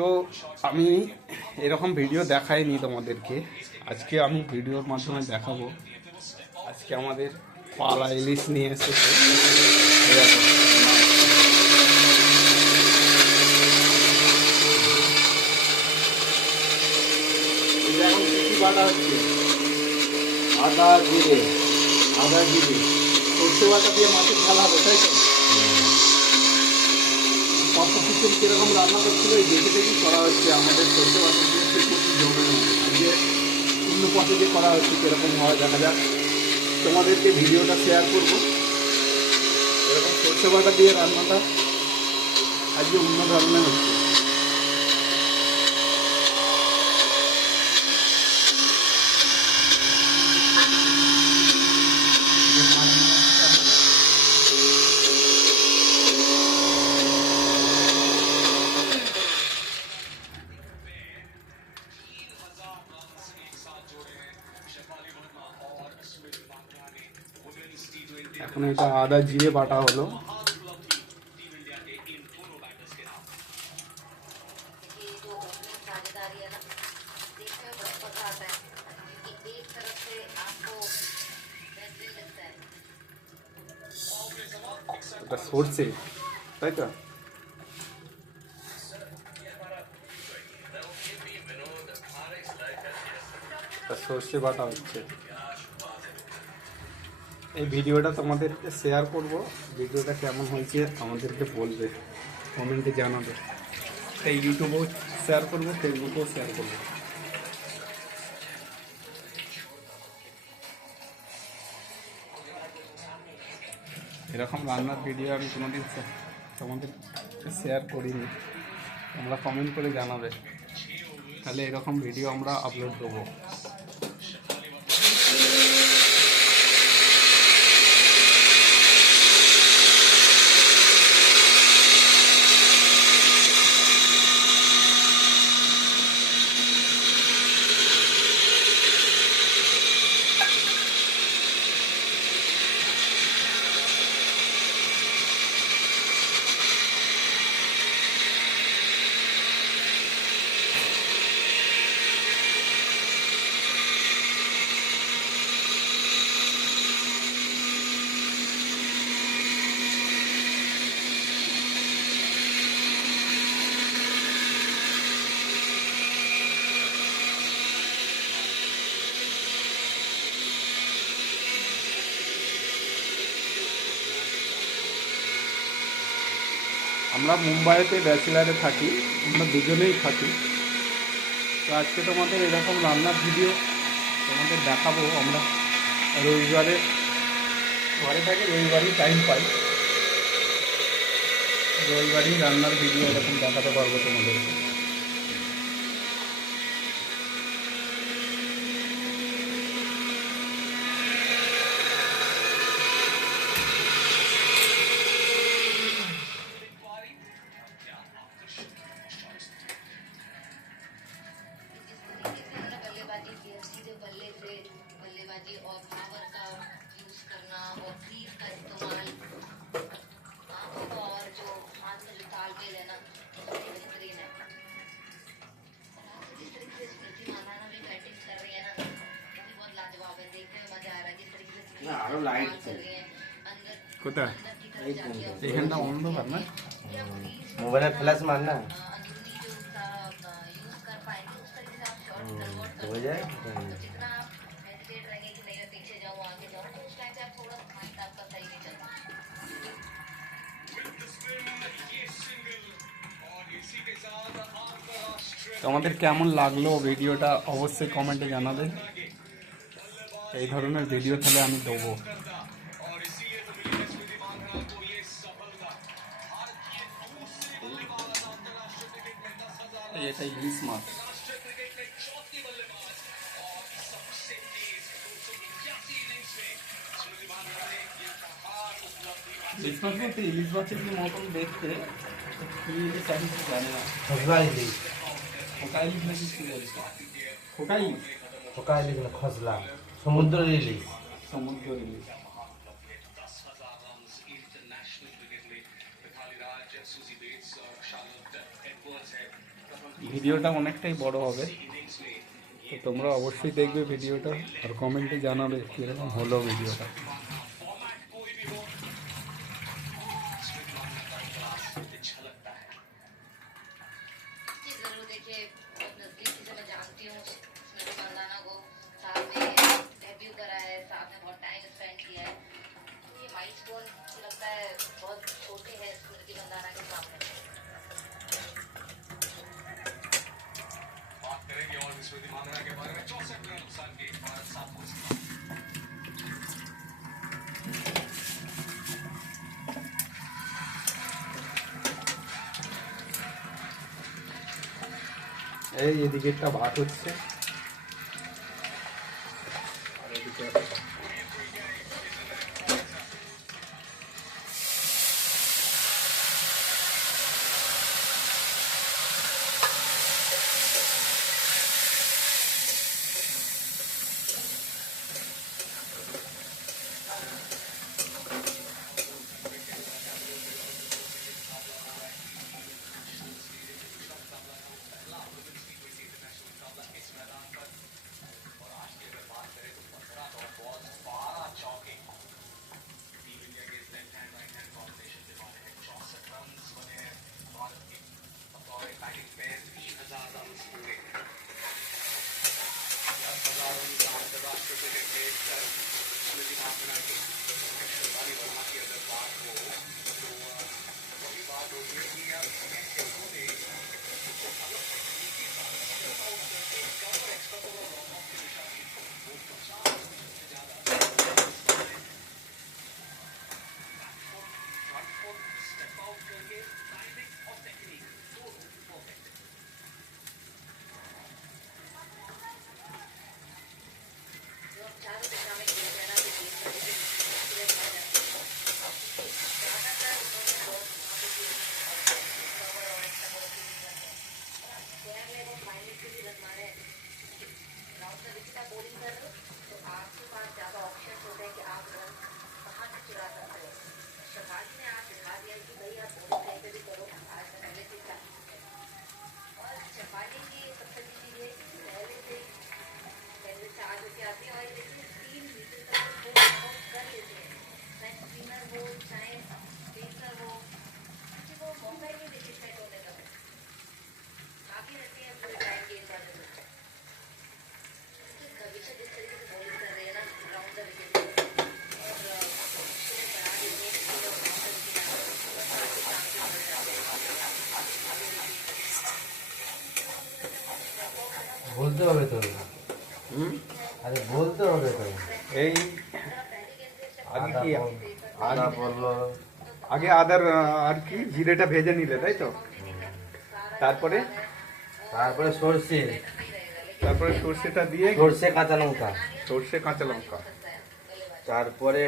তো আমি এরকম ভিডিও দেখাইনি তোমাদেরকে, আজকে আমি ভিডিওর মাধ্যমে দেখাবো। আজকে আমাদের পালা ইলিশ নিয়ে এসেছে। এখন কিছু বাটা হচ্ছে আদা জিরে সর্ষে বাটা দিয়ে মাছের ঝাল হবে, তাই তো? কত কিছু কীরকম রান্না করছিল এই দেখে দেখেই করা হচ্ছে। আমাদের সর্ষে বাটা দিয়ে ঠিক মতো জমে আজকে অন্য পথে যে করা হচ্ছে কীরকম হয় দেখা যাক। তোমাদেরকে ভিডিওটা শেয়ার করবো। এরকম সর্ষে বাটা দিয়ে রান্নাটা আজকে অন্য ধরনের হচ্ছে। এখন এটা আদা জিরে বাটা হলো। এটা সরষে, তাই তো? সর্ষে বাটা হচ্ছে। এই ভিডিওটা তোমাদেরকে শেয়ার করব। ভিডিওটা কেমন হয়েছে আমাদেরকে বলবে, কমেন্টে জানাবে। এই ইউটিউবেও শেয়ার করবো, ফেসবুকেও শেয়ার করবো। এরকম রান্নার ভিডিও আমি কোনোদিন তোমাদের শেয়ার করিনি। তোমরা কমেন্ট করে জানাবে, তাহলে এরকম ভিডিও আমরা আপলোড দেবো। আমরা মুম্বাইতে ব্যাচেলারে থাকি, আমরা দুজনেই থাকি। তো আজকে তোমাদের এরকম রান্নার ভিডিও তোমাদের দেখাবো। আমরা রবিবারে ঘরে থাকি, রবিবারই টাইম পাই, রবিবারই রান্নার ভিডিও এরকম দেখাতে পারবো তোমাদেরকে। और पावर का यूज करना और फ्रीज का इस्तेमाल, आंखों का और जो हाथ में जो तालमेल है ना, बड़ी बेहतरीन है। जिस तरीके से स्मृति मानना भी बैटिंग कर रही है ना, वो भी बहुत लाजवाब है। देखने में मजा आ रहा है जिस तरीके से स्मृति कर रही है अंदर কোথায় এখানটা অন্ধকার না? मोबाइल फ्लैश मारना अंदरूनी जो उसका यूज कर पाएंगे उस तरीके से आप शॉर्ट कन्वर्ट हो जाए। जितना आप हेजिटेट रहेंगे कि नहीं मैं पीछे जाऊँ आगे जाऊँ, तो उस टाइम पे आप थोड़ा माइंड आपका सही नहीं चलता। তোমাদের কেমন লাগলো ভিডিওটা অবশ্যই কমেন্টে জানাবে। এই ধরনের ভিডিও তাহলে আমি দেবো। এটা ইলিশ মাছ। ইলিশ মাছ বলতে ইলিশ মাছের যে মতন দেখতে, কি ইলিশ আমি কিছু জানি না। खसला इलिश খোকা ইলিশ নাকি কি বলছে? খোকা ইলিশ, खसला इलिश ना खसला समुद्र इलिश সমুদ্র ইলিশ। ভিডিওটা অনেকটাই বড় হবে, তো তোমরা অবশ্যই দেখবে ভিডিওটা আর কমেন্টে জানাবে কীরকম হলো ভিডিওটা। जी जरूर देखिए, बहुत नजदीकी से मैं जानती हूँ स्मृति मंदाना को, साथ में डेब्यू करा है, साथ में बहुत टाइम स्पेंड किया है। ये माइलस्टोन मुझे लगता है बहुत छोटे हैं स्मृति मंदाना के सामने। बात करेंगे और भी स्मृति मांदना के बारे में 64 रन नुकसान के बाद 7 को এই এদিকেরটা ভাত হচ্ছে আর এদিকে चारों दिशा में खेल रहे ना तो गेम का लेकिन एक्सपीरियंस आ जाता है। ज्यादातर उन्होंने बहुत वहाँ पे गेम कवर और एक्स्ट्रा कवर की भी करते हैं। स्वयं में वो फाइनल के भी रन मारे हैं। राउंड का विकेट बॉलिंग कर रहे हो तो आपके पास ज़्यादा ऑप्शन होते हैं कि आप रन कहाँ से चुरा सकते हो। शेफाली ने आज दिखा दिया कि भाई आप बॉलिंग कहीं पे भी करो, आज मैं पहले से ही और शेफाली की सबसे बड़ी चीज़ है कि पहले 4 बजे आती है और लेकिन 3 मीटर तक वो बहुत कर लेते हैं, चाहे स्पिनर हो चाहे पेसर हो, किसी को मौका ही नहीं देती सेट होने का। काफ़ी रहती है पूरे टाइम गेंदबाजों में। भविष्य जिस तरीके से बॉलिंग कर रहे हैं ना राउंड द विकेट और बना देते हैं বলতে হবে তো, আরে বলতে হবে তো। এই আগে কি আদা বললো, আগে আদার আর কি জিরেটা ভেজে নিলে তাই তো, তারপরে তারপরে সর্ষে, তারপরে সর্ষেটা দিয়ে সর্ষে কাঁচা লঙ্কা, সর্ষে কাঁচা লঙ্কা, তারপরে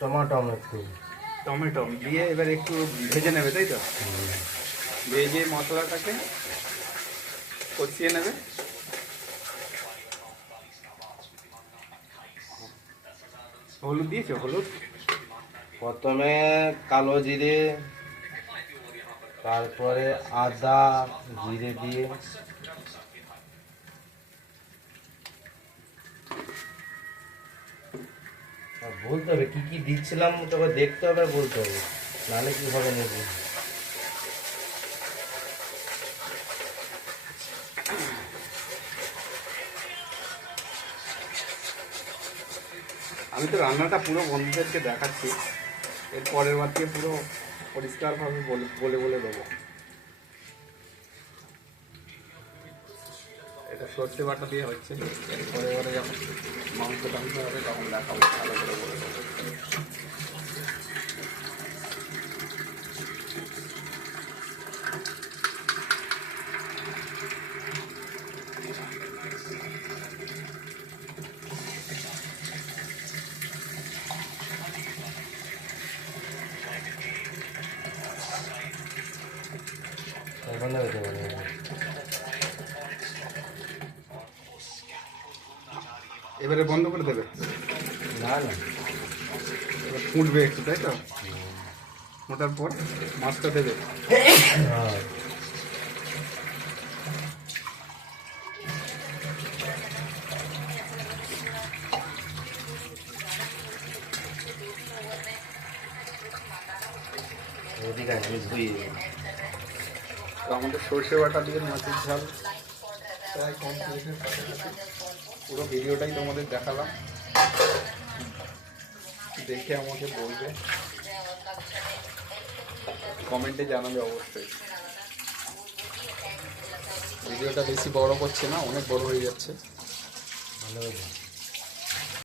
টমাটো একটু, টমেটো দিয়ে এবার একটু ভেজে নেবে তাই তো, ভেজে মশলাটাকে কষিয়ে নেবে। হলুদ দিয়েছো? হলুদ প্রথমে কালো জিরে, তারপরে আদা জিরে দিয়ে আর বলতে হবে কি কি দিচ্ছিলাম, তোকে দেখতে হবে, বলতে হবে, নাহলে কি হবে নাকি। আমি তো রান্নাটা পুরো বন্ধুদেরকে দেখাচ্ছি, এর পরের বার থেকে পুরো পরিষ্কারভাবে বলে বলে দেবো। এটা সর্ষে বাটা দিয়ে হচ্ছে, এর পরের বারে যখন মাংস টাংস হবে তখন দেখাবো, ভালো করে বলে দেবো। বন্ধ হয়ে যাবে এবারে বন্ধ করে দেবে? না না, এবার ফুটবে একটু তাই তো, ফোটার পর মাছটা দেবে। হ্যাঁ ওদিকে আয়, আমি ধুয়ে দেবো। তো আমাদের সর্ষে বাটা দিয়ে মাছের ঝাল প্রায় কমপ্লিটের কাছাকাছি। পুরো ভিডিওটাই তোমাদের দেখালাম, দেখে আমাকে বলবে, কমেন্টে জানাবে অবশ্যই। ভিডিওটা বেশি বড় করছে না, অনেক বড় হয়ে যাচ্ছে। ভালো হয়েছে।